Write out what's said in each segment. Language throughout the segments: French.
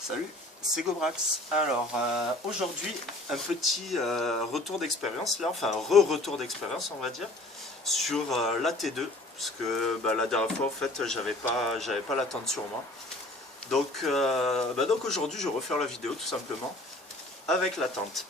Salut, c'est Gobrax. Alors aujourd'hui un petit retour d'expérience là, enfin retour d'expérience on va dire sur la T2 parce que la dernière fois en fait j'avais pas la tente sur moi. Donc, donc aujourd'hui je vais refaire la vidéo tout simplement avec la tente.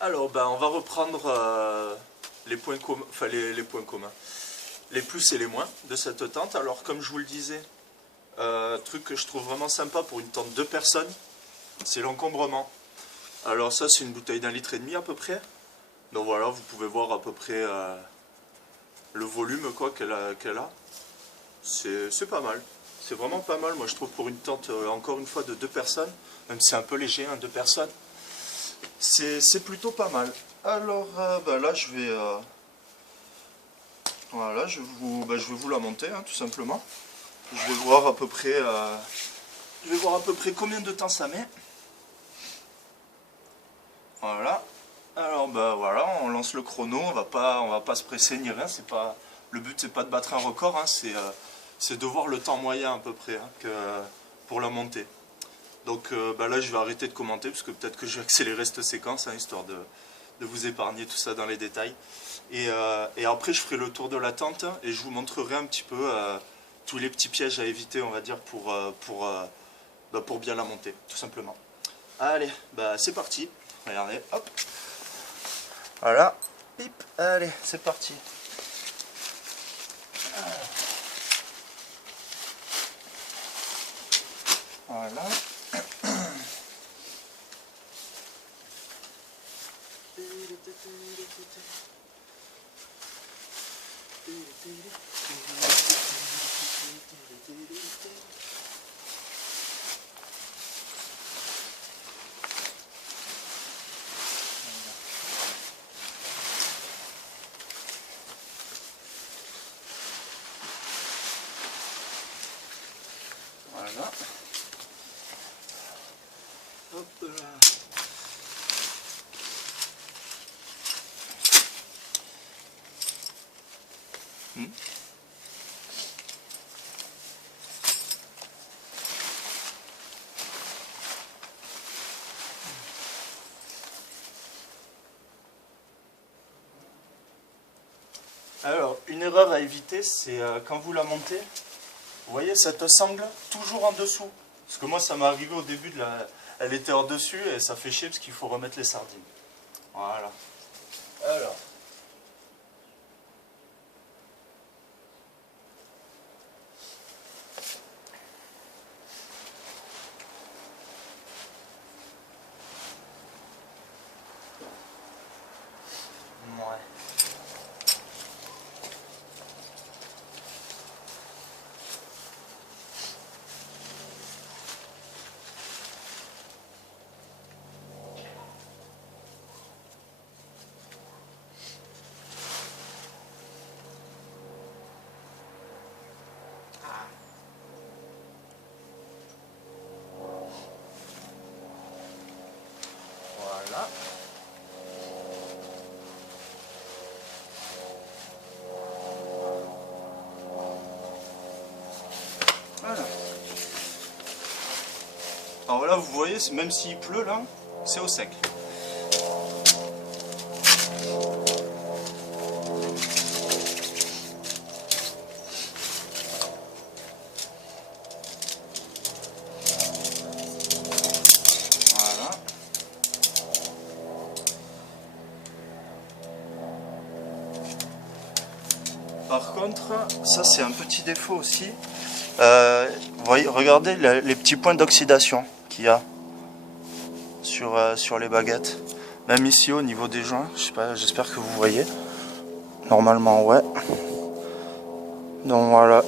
Alors on va reprendre les points communs, enfin les points communs, les plus et les moins de cette tente. Alors comme je vous le disais, truc que je trouve vraiment sympa pour une tente de personnes, c'est l'encombrement. Alors ça c'est une bouteille d'1,5 litre à peu près. Donc voilà, vous pouvez voir à peu près le volume quoi qu'elle a. C'est pas mal. C'est vraiment pas mal, moi je trouve, pour une tente encore une fois de 2 personnes, même si c'est un peu léger, hein, 2 personnes. C'est plutôt pas mal. Alors là je vais voilà, je vais vous la monter hein, tout simplement. Je vais voir à peu près combien de temps ça met. Voilà. Alors voilà, on lance le chrono, on va pas se presser ni rien, c'est pas le but, c'est pas de battre un record, hein, c'est de voir le temps moyen à peu près hein, pour la montée. Donc là je vais arrêter de commenter parce que peut-être que je vais accélérer cette séquence hein, histoire de vous épargner tout ça dans les détails. Et après je ferai le tour de la tente et je vous montrerai un petit peu tous les petits pièges à éviter on va dire pour bien la monter tout simplement. Allez, c'est parti, regardez, hop. Voilà, pip, allez, c'est parti. Voilà. Voilà. Hop là. Alors, une erreur à éviter, c'est quand vous la montez, vous voyez cette sangle toujours en dessous. Parce que moi, ça m'est arrivé au début, elle était en dessus et ça fait chier parce qu'il faut remettre les sardines. Voilà. Alors. Ouais. Voilà. Voilà. Alors là, vous voyez, même s'il pleut, là, c'est au sec. Voilà. Par contre, ça c'est un petit défaut aussi. Vous voyez, regardez les petits points d'oxydation qu'il y a sur les baguettes. Même ici au niveau des joints, je sais pas, j'espère que vous voyez. Normalement ouais. Donc voilà.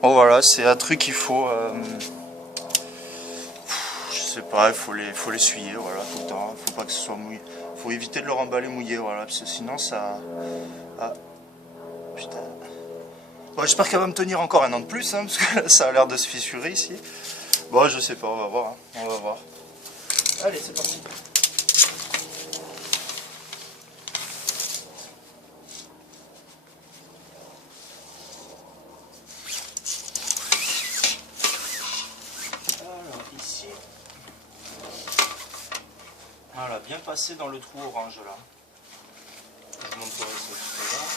Bon voilà, c'est un truc qu'il faut. Je sais pas, il faut l'essuyer, voilà, tout le temps. Faut pas que ce soit mouillé. Faut éviter de le remballer mouillé, voilà, parce que sinon ça. Ah, putain. Bon, j'espère qu'elle va me tenir encore un an de plus, hein, parce que ça a l'air de se fissurer ici. Bon, je sais pas, on va voir, hein, on va voir. Allez, c'est parti. bien passer dans le trou orange là. Je vous montrerai ça tout à l'heure.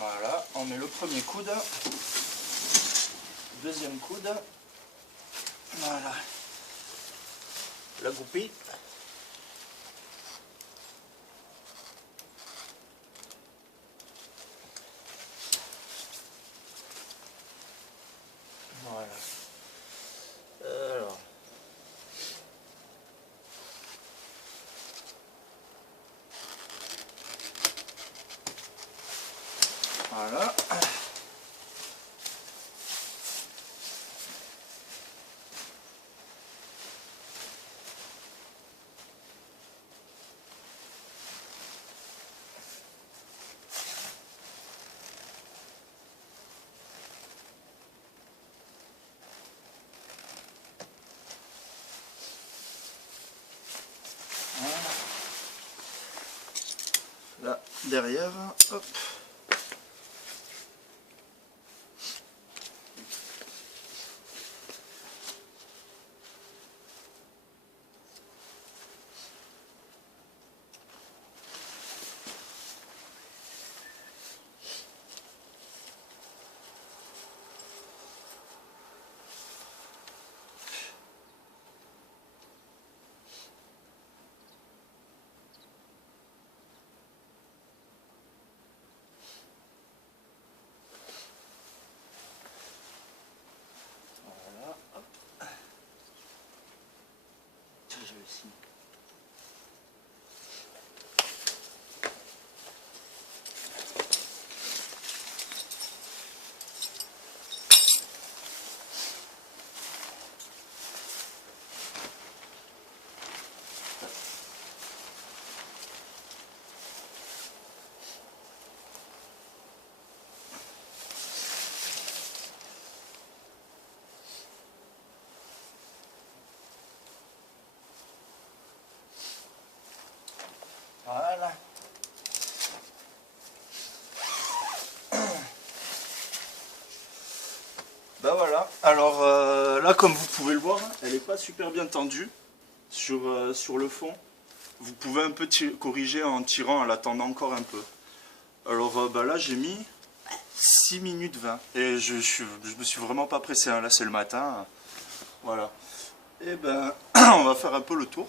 Voilà, on met le premier coude, deuxième coude, voilà, la goupille, voilà, alors, voilà. Là, derrière, hop. Voilà. Ben voilà, alors là comme vous pouvez le voir, elle n'est pas super bien tendue sur le fond. Vous pouvez un peu corriger en tirant, en la tendant encore un peu. Alors ben là j'ai mis 6 minutes 20 et je me suis vraiment pas pressé, hein. Là c'est le matin. Voilà. Et ben on va faire un peu le tour.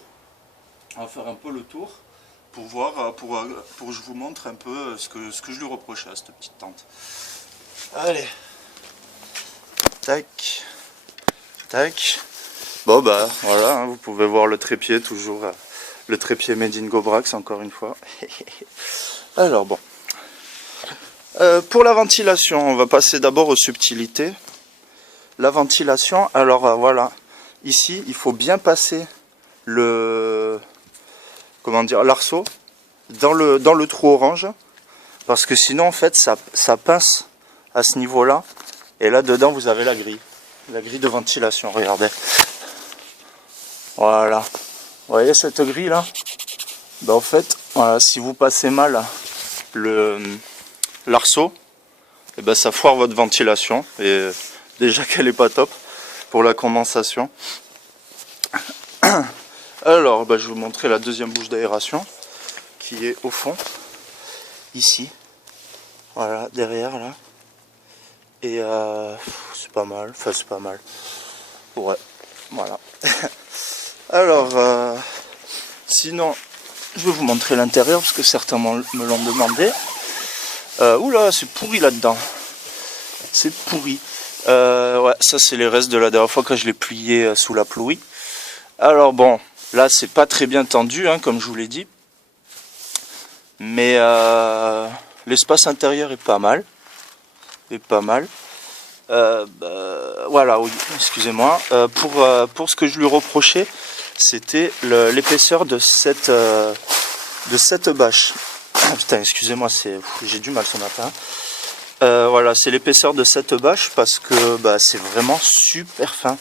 On va faire un peu le tour pour voir, pour que je vous montre un peu ce que je lui reprochais à cette petite tente. Allez. Tac. Tac. Bon bah voilà, hein, vous pouvez voir le trépied, toujours le trépied Made in Gobrax encore une fois. Alors bon. Pour la ventilation, on va passer d'abord aux subtilités. La ventilation, alors voilà. Ici, il faut bien passer l'arceau dans le trou orange, parce que sinon en fait ça pince à ce niveau là, et là dedans vous avez la grille de ventilation, regardez, voilà, vous voyez cette grille là, ben, en fait voilà, si vous passez mal l'arceau, et ben ça foire votre ventilation, et déjà qu'elle est pas top pour la condensation. Alors, bah, je vais vous montrer la deuxième bouche d'aération qui est au fond, ici, voilà, derrière là. Et c'est pas mal, enfin c'est pas mal. Ouais, voilà. Alors, sinon, je vais vous montrer l'intérieur parce que certains me l'ont demandé. Oula, c'est pourri là-dedans. C'est pourri. Ouais, ça c'est les restes de la dernière fois que je l'ai plié sous la pluie. Alors bon. Là, c'est pas très bien tendu, hein, comme je vous l'ai dit. Mais l'espace intérieur est pas mal. Bah, voilà, oui, excusez-moi. Pour ce que je lui reprochais, c'était l'épaisseur de cette bâche. Putain, excusez-moi, j'ai du mal ce matin. Voilà, c'est l'épaisseur de cette bâche parce que bah, c'est vraiment super fin.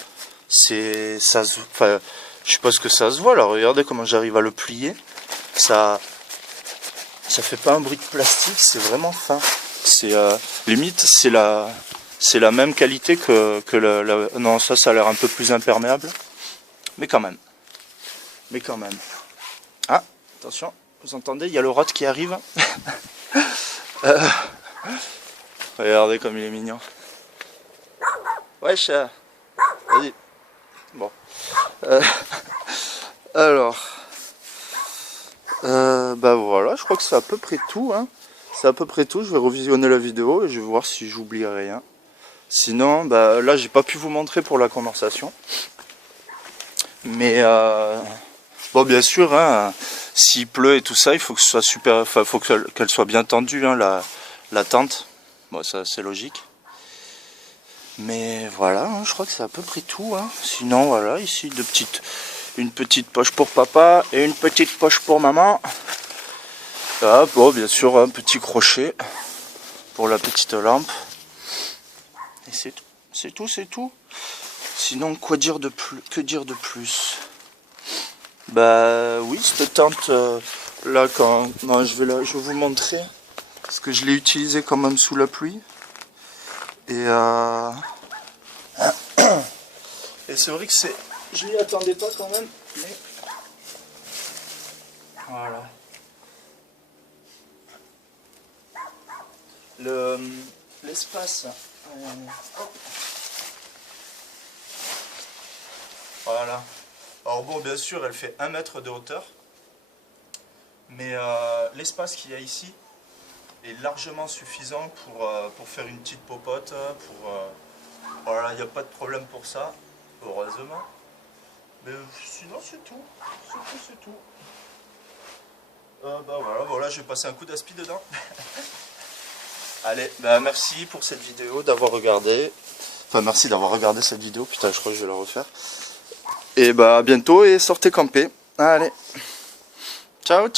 enfin, je sais pas ce que ça se voit là, regardez comment j'arrive à le plier. Ça fait pas un bruit de plastique, c'est vraiment fin. C'est limite, c'est la même qualité que non, ça a l'air un peu plus imperméable. Mais quand même. Ah, attention, vous entendez, il y a le rot qui arrive. Regardez comme il est mignon. Wesh, vas-y. Bon. Alors, bah voilà, je crois que c'est à peu près tout. Hein. C'est à peu près tout. Je vais revisionner la vidéo et je vais voir si j'oublie rien. Sinon, bah là, j'ai pas pu vous montrer pour la conversation. Mais bon, bien sûr, hein, s'il pleut et tout ça, il faut que ce soit super, enfin, faut qu'elle soit bien tendue, hein, la tente. Bon, ça c'est logique. Mais voilà, hein, je crois que c'est à peu près tout. Hein. Sinon, voilà, ici une petite poche pour papa et une petite poche pour maman. Ah, bon, bien sûr, un petit crochet pour la petite lampe. Et c'est tout. Sinon, que dire de plus? Bah oui, cette tente là, non, je vais vous montrer parce que je l'ai utilisée quand même sous la pluie. Et c'est vrai que je m'y attendais pas quand même, mais voilà. L'espace. Hop. Voilà. Alors bon, bien sûr, elle fait 1 mètre de hauteur, mais l'espace qu'il y a ici est largement suffisant pour faire une petite popote. Voilà, il n'y a pas de problème pour ça, heureusement. Mais sinon, c'est tout. C'est tout. Bah voilà, je vais passer un coup d'aspi dedans. Allez, bah merci pour cette vidéo, d'avoir regardé. Enfin, merci d'avoir regardé cette vidéo. Putain, je crois que je vais la refaire. Et bah à bientôt et sortez camper. Allez, ciao.